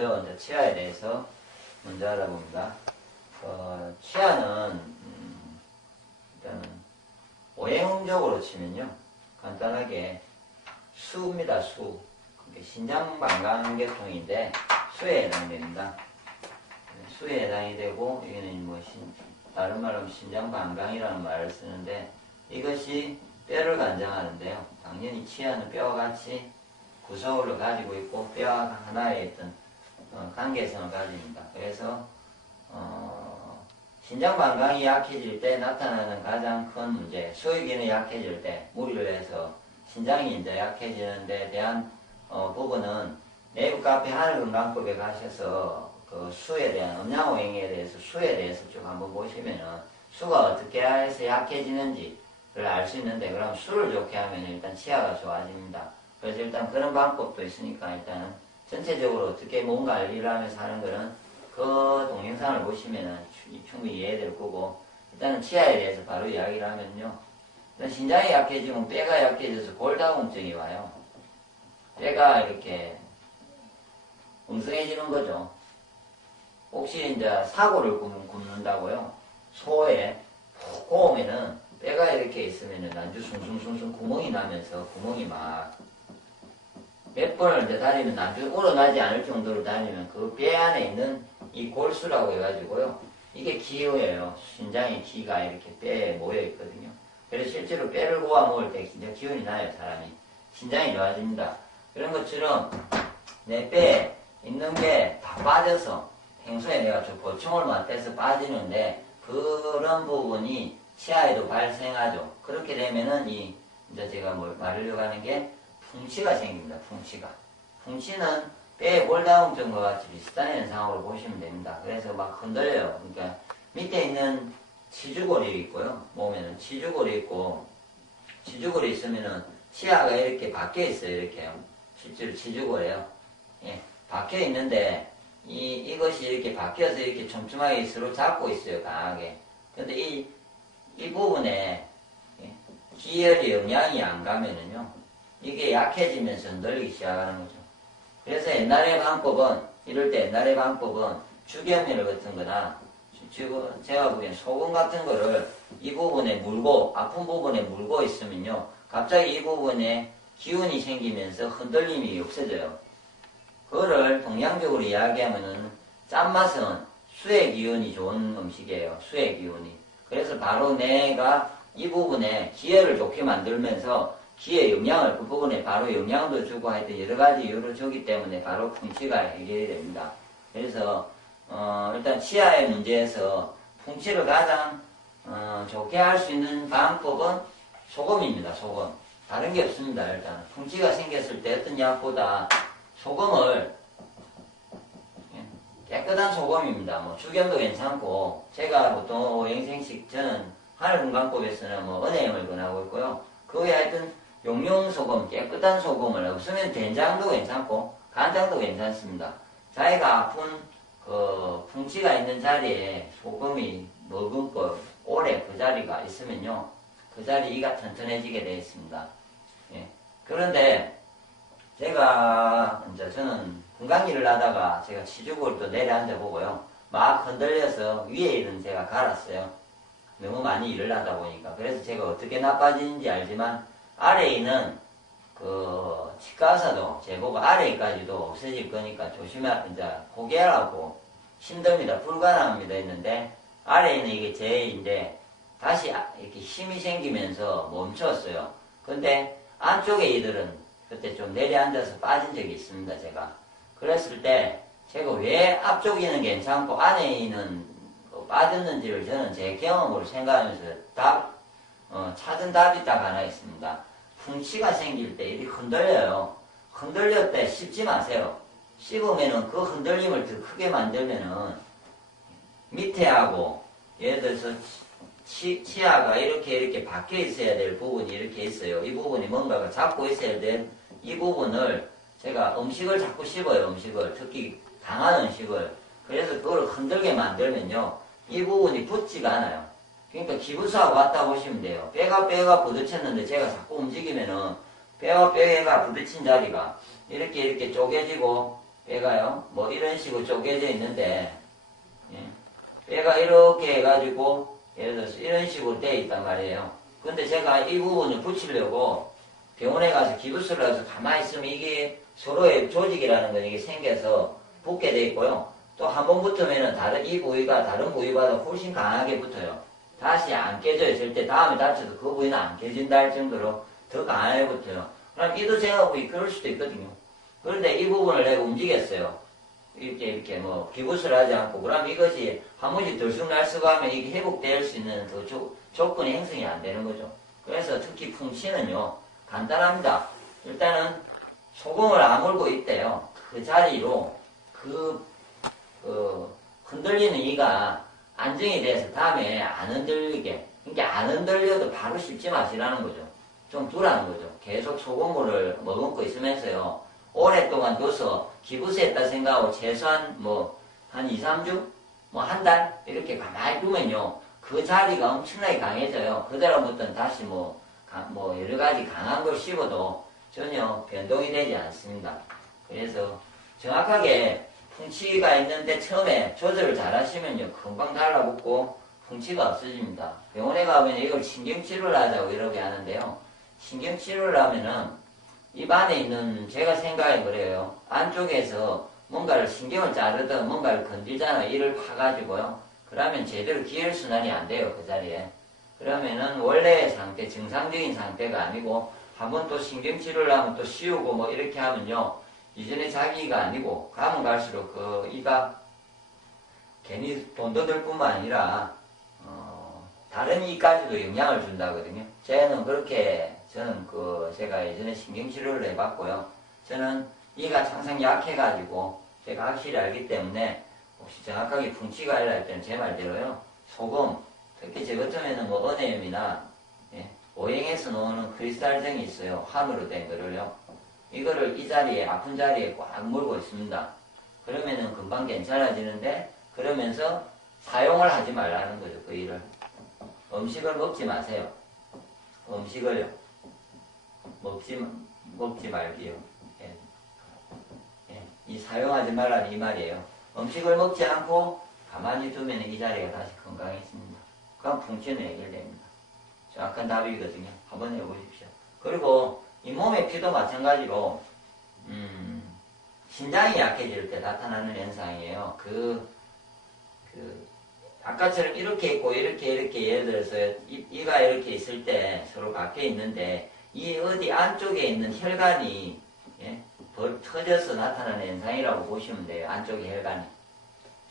먼저 이제 치아에 대해서 먼저 알아봅니다. 치아는 일단은 오행적으로 치면요, 간단하게 수입니다. 수. 그게 신장방광계통인데 수에 해당됩니다. 수에 해당이 되고, 이거는 뭐 다른 말로 신장방광이라는 말을 쓰는데, 이것이 뼈를 관장하는데요. 당연히 치아는 뼈와 같이 구성을 가지고 있고 뼈와 하나의 어떤 관계성을 가집니다. 그래서 신장방광이 약해질 때 나타나는 가장 큰 문제, 수의 기능이 약해질 때 무리를 해서 신장이 이제 약해지는 데 대한 부분은 내부 카페 하늘건강법에 가셔서 그 수에 대한 음양오행에 대해서 수에 대해서 쭉 한번 보시면은 수가 어떻게 해서 약해지는지를 알 수 있는데, 그럼 수를 좋게 하면 일단 치아가 좋아집니다. 그래서 일단 그런 방법도 있으니까 일단은 전체적으로 어떻게 뭔가 알리를 하면서 하는 거는 그 동영상을 보시면은 충분히 이해될 거고, 일단은 치아에 대해서 바로 이야기를 하면요. 일단 신장이 약해지면 뼈가 약해져서 골다공증이 와요. 뼈가 이렇게 엉성해지는 거죠. 혹시 이제 사고를 굽는다고요. 소에 푹 고우면은 뼈가 이렇게 있으면은 난주 숭숭숭숭 구멍이 나면서 구멍이 막 몇 번을 이제 다니면 난주 우러나지 않을 정도로 다니면 그 뼈 안에 있는 이 골수라고 해가지고요. 이게 기호예요. 신장의 기가 이렇게 뼈에 모여 있거든요. 그래서 실제로 뼈를 고아 먹을 때 진짜 기운이 나요, 사람이. 신장이 좋아집니다. 그런 것처럼 내 뼈에 있는 게 다 빠져서 평소에 내가 좀 보충을 맞대서 빠지는데 그런 부분이 치아에도 발생하죠. 그렇게 되면은 이제 제가 말하려고 하는 게 풍치가 생깁니다. 풍치는 뼈의 골다공증과 같이 비슷한 현상으로 보시면 됩니다. 그래서 막 흔들려요. 그러니까 밑에 있는 치주골이 있고요. 몸에는 치주골이 있고, 치주골이 있으면은 치아가 이렇게 박혀 있어요. 이렇게요. 실제로 치주골이에요. 예, 박혀 있는데 이것이 이렇게 박혀서 이렇게 촘촘하게 서로 잡고 있어요. 강하게. 근데 이 부분에 기혈이 영양이 안 가면은요, 이게 약해지면서 흔들리기 시작하는 거죠. 그래서 옛날의 방법은, 이럴 때 옛날의 방법은 죽여밀 같은 거나, 제가 보기엔 소금 같은 거를 이 부분에 물고, 아픈 부분에 물고 있으면요, 갑자기 이 부분에 기운이 생기면서 흔들림이 없어져요. 그거를 동양적으로 이야기하면은, 짠맛은 수의 기운이 좋은 음식이에요. 수의 기운이. 그래서 바로 내가 이 부분에 기혈을 좋게 만들면서 기의 영양을 그 부분에 바로 영양도 주고 하여튼 여러 가지 이유를 주기 때문에 바로 풍치가 해결이 됩니다. 그래서 일단 치아의 문제에서 풍치를 가장 좋게 할 수 있는 방법은 소금입니다. 소금. 다른 게 없습니다. 일단 풍치가 생겼을 때 어떤 약보다 소금을, 깨끗한 소금입니다. 뭐 죽염도 괜찮고, 제가 보통 오행생식 저는 하늘건강법에서는 뭐 은혜염을 권하고 있고요. 그 외에 하여튼 용융소금, 깨끗한 소금을, 없으면 된장도 괜찮고 간장도 괜찮습니다. 자기가 아픈 그 풍치가 있는 자리에 소금이 머금고 오래 그 자리가 있으면요, 그 자리 이가 튼튼해지게 되어 있습니다. 예. 그런데 제가 이제 저는 건강일을 하다가 제가 치주골을 또 내려앉아 보고요, 막 흔들려서 위에 일은 제가 갈았어요. 너무 많이 일을 하다 보니까. 그래서 제가 어떻게 나빠지는지 알지만 아래에 있는 그 치과의사도 제보고 아래까지도 없어질 거니까 이제 포기하라고, 힘듭니다. 불가능합니다 했는데, 아래에 있는 이게 제인데 다시 이렇게 힘이 생기면서 멈췄어요. 근데 안쪽에 이들은 그때 좀 내려앉아서 빠진 적이 있습니다. 제가 그랬을 때 제가 왜 앞쪽에는 괜찮고 안에 있는 빠졌는지를 저는 제 경험으로 생각하면서 찾은 답이 딱 하나 있습니다. 풍치가 생길 때 이렇게 흔들려요. 흔들릴 때 씹지 마세요. 씹으면은 그 흔들림을 더 크게 만들면은 밑에 하고, 예를 들어서 치아가 이렇게 박혀 있어야 될 부분이 이렇게 있어요. 이 부분이 뭔가가 잡고 있어야 될 이 부분을 제가 음식을 자꾸 씹어요. 음식을. 특히 강한 음식을. 그래서 그걸 흔들게 만들면요, 이 부분이 붙지가 않아요. 그러니까 기부수하고 왔다 보시면 돼요. 뼈가 부딪혔는데 제가 자꾸 움직이면은 뼈가 부딪힌 자리가 이렇게 쪼개지고 뼈가요. 뭐 이런 식으로 쪼개져 있는데, 예. 뼈가 이렇게 해가지고, 예를 들어서 이런 식으로 돼 있단 말이에요. 근데 제가 이 부분을 붙이려고 병원에 가서 기부스를 해서 가만히 있으면 이게 서로의 조직이라는 건 이게 생겨서 붙게 돼 있고요. 또 한 번 붙으면은 다른 이 부위가 다른 부위보다 훨씬 강하게 붙어요. 다시 안 깨져 있을 때 다음에 다쳐도 그 부위는 안 깨진다 할 정도로 더 강하게 붙어요. 그럼 이도 제가 보기 그럴 수도 있거든요. 그런데 이 부분을 내가 움직였어요. 이렇게 뭐 기부스를 하지 않고 그럼 이것이 한 번씩 들쑥날쑥하면 이게 회복될 수 있는 그 조건이 형성이 안 되는 거죠. 그래서 특히 풍치는요 간단합니다. 일단은 소금을 아물고 있대요. 그 자리로 흔들리는 이가 안정이 돼서 다음에 안 흔들리게. 그러니까 안 흔들려도 바로 씹지 마시라는 거죠. 좀 두라는 거죠. 계속 소금물을 머금고 있으면서요. 오랫동안 둬서 기부스했다 생각하고 최소한 한 2, 3주? 한 달? 이렇게 가만히 두면요. 그 자리가 엄청나게 강해져요. 그다음부터는 다시 여러 가지 강한 걸 씹어도 전혀 변동이 되지 않습니다. 그래서 정확하게 풍치가 있는데 처음에 조절을 잘 하시면요. 금방 달라붙고 풍치가 없어집니다. 병원에 가면 이걸 신경치료를 하자고 이렇게 하는데요. 신경치료를 하면은 입 안에 있는 제가 생각해 그래요. 안쪽에서 뭔가를 신경을 자르든 뭔가를 건들잖아요. 이를 파가지고요. 그러면 제대로 기혈순환이 안 돼요. 그 자리에. 그러면은 원래의 상태, 정상적인 상태가 아니고 한번 또 신경치료를 하면 또 씌우고 이렇게 하면요. 이전에 자기가 아니고 가면 갈수록 그 이가 괜히 돈 더 들 뿐만 아니라 다른 이까지도 영향을 준다거든요. 저는 제가 예전에 신경치료를 해봤고요. 저는 이가 항상 약해가지고 제가 확실히 알기 때문에 혹시 정확하게 풍치가 알려할 때는 제 말대로요. 소금, 특히 제 같으면은 은혜염이나 오행에서 나오는 크리스탈정이 있어요. 환으로 된 거를요. 이거를 이 자리에, 아픈 자리에 꽉 물고 있습니다. 그러면은 금방 괜찮아지는데, 그러면서 사용을 하지 말라는 거죠, 그 일을. 음식을 먹지 마세요. 음식을요. 먹지 말기요. 이 사용하지 말라는 이 말이에요. 음식을 먹지 않고 가만히 두면 이 자리가 다시 건강해집니다. 그럼 풍치는 해결됩니다. 정확한 답이거든요. 한번 해보십시오. 그리고 이 몸의 피도 마찬가지로 신장이 약해질 때 나타나는 현상이에요. 아까처럼 이렇게 있고 이렇게 예를 들어서 이가 이렇게 있을 때 서로 밖에 있는데 이 어디 안쪽에 있는 혈관이 터져서 나타나는 현상이라고 보시면 돼요. 안쪽에 혈관이.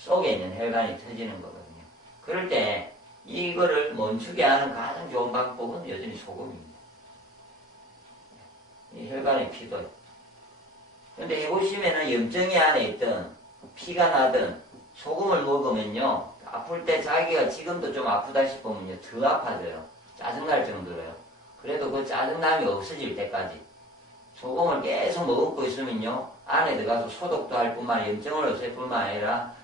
속에 있는 혈관이 터지는 거거든요. 그럴 때 이거를 멈추게 하는 가장 좋은 방법은 여전히 소금입니다. 이 혈관의 피도요. 근데 해보시면은 염증이 안에 있든 피가 나든 소금을 먹으면요. 아플 때 자기가 지금도 좀 아프다 싶으면요. 더 아파져요. 짜증날 정도로요. 그래도 그 짜증남이 없어질 때까지 소금을 계속 머금고 있으면요. 안에 들어가서 소독도 할 뿐만 아니라 염증을 없앨 뿐만 아니라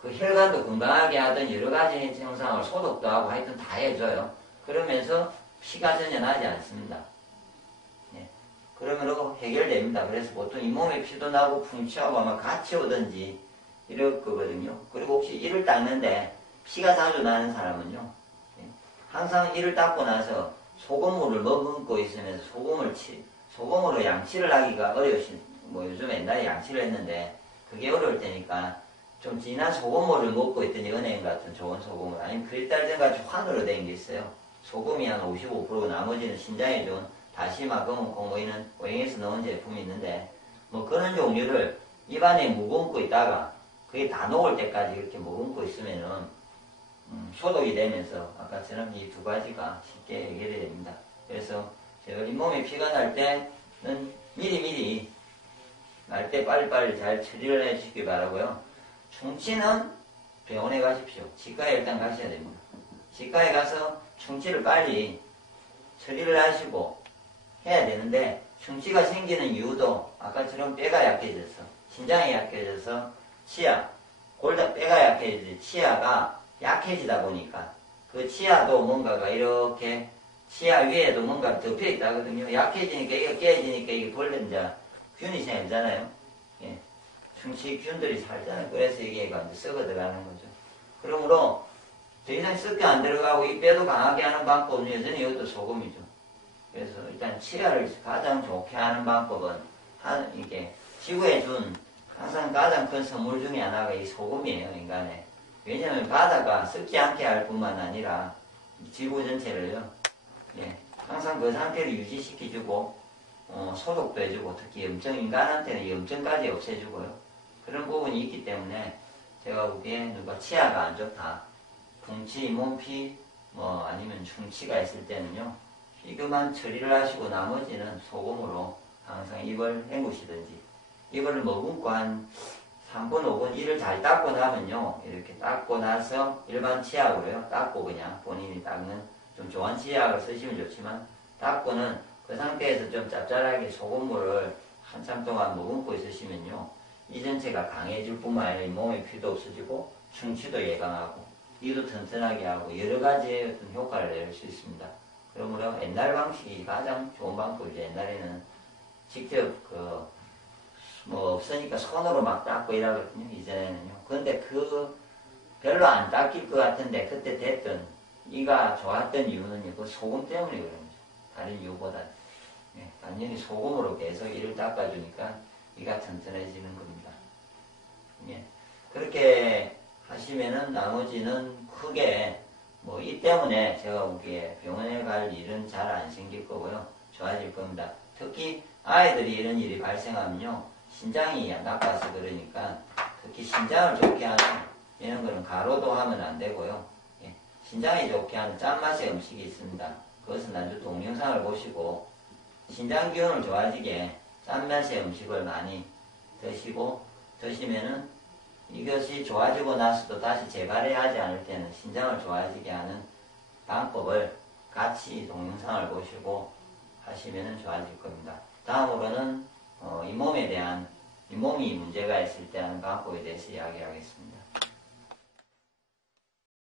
그 혈관도 건강하게 하던 여러 가지 증상을 소독도 하고 하여튼 다 해줘요. 그러면서 피가 전혀 나지 않습니다. 그러면 해결됩니다. 그래서 보통 잇몸에 피도 나고 풍치하고 아마 같이 오든지 이럴 거거든요. 그리고 혹시 이를 닦는데 피가 자주 나는 사람은요. 항상 이를 닦고 나서 소금물을 머금고 있으면서 소금으로 양치를 하기가 어려우신, 요즘 옛날에 양치를 했는데 그게 어려울 테니까 좀 진한 소금물을 먹고 있더니 은행 같은 좋은 소금을 아니면 크리스탈전 같이 환으로 된 게 있어요. 소금이 한 55%고 나머지는 신장에 좋은 다시마, 검은콩 이런 오행에서 나온 제품이 있는데 그런 종류를 입안에 머금고 있다가 그게 다 녹을 때까지 이렇게 머금고 있으면은 소독이 되면서 아까처럼 이 두 가지가 쉽게 해결이 됩니다. 그래서 제가 잇몸에 피가 날 때는 미리 날 때 빨리빨리 잘 처리를 해주시기 바라고요. 충치는 병원에 가십시오. 치과에 일단 가셔야 됩니다. 치과에 가서 충치를 빨리 처리를 하시고 해야 되는데 충치가 생기는 이유도 아까처럼 뼈가 약해져서 신장이 약해져서 뼈가 약해지지 치아가 약해지다 보니까 그 치아도 뭔가가 이렇게 치아 위에도 뭔가 덮여 있다거든요. 약해지니까 이게 깨지니까 이게 벌레 균이 생기잖아요. 충치균들이 살잖아요. 그래서 이게 이제 썩어 들어가는 거죠. 그러므로 더 이상 썩게 안 들어가고 이 뼈도 강하게 하는 방법은 여전히 이것도 소금이죠. 그래서 일단 치아를 가장 좋게 하는 방법은 이게 지구에 준 항상 가장 큰 선물 중에 하나가 이 소금이에요, 인간에. 왜냐하면 바다가 썩지 않게 할 뿐만 아니라 지구 전체를요, 예, 항상 그 상태를 유지시켜주고, 소독도 해주고, 특히 인간한테는 염증까지 없애주고요. 그런 부분이 있기 때문에 제가 보기에 누가 치아가 안 좋다, 풍치, 잇몸피, 아니면 충치가 있을 때는요, 이것만 처리를 하시고 나머지는 소금으로 항상 입을 헹구시든지, 입을 머금고 한 3분, 5분 이를 잘 닦고 나면요, 이렇게 닦고 나서 일반 치약으로요, 닦고 그냥 본인이 닦는 좀 좋은 치약을 쓰시면 좋지만, 닦고는 그 상태에서 좀 짭짤하게 소금물을 한참 동안 머금고 있으시면요, 이 전체가 강해질 뿐만 아니라 몸에 피도 없어지고, 충치도 예방하고, 이도 튼튼하게 하고, 여러 가지의 어떤 효과를 낼 수 있습니다. 그러므로 옛날 방식이 가장 좋은 방법이죠. 옛날에는 직접 없으니까 손으로 막 닦고 이러거든요. 이전에는요. 근데 별로 안 닦일 것 같은데 그때 됐던 이가 좋았던 이유는요. 그 소금 때문에 그런 거죠. 다른 이유보다. 예, 완전히 소금으로 계속 이를 닦아주니까 이가 튼튼해지는 겁니다. 예, 그렇게 하시면은 나머지는 크게 이 때문에 제가 보기에 병원에 갈 일은 잘 안 생길 거고요. 좋아질 겁니다. 특히 아이들이 이런 일이 발생하면요. 신장이 안 나빠서 그러니까 특히 신장을 좋게 하는 이런 거는 가로도 하면 안 되고요. 예, 신장이 좋게 하는 짠맛의 음식이 있습니다. 그것은 나중에 동영상을 보시고 신장 기운을 좋아지게 짠맛의 음식을 많이 드시면은 이것이 좋아지고 나서도 다시 재발해야 하지 않을 때는 신장을 좋아지게 하는 방법을 같이 동영상을 보시고 하시면 좋아질 겁니다. 다음으로는 잇몸이 문제가 있을 때 하는 방법에 대해서 이야기하겠습니다.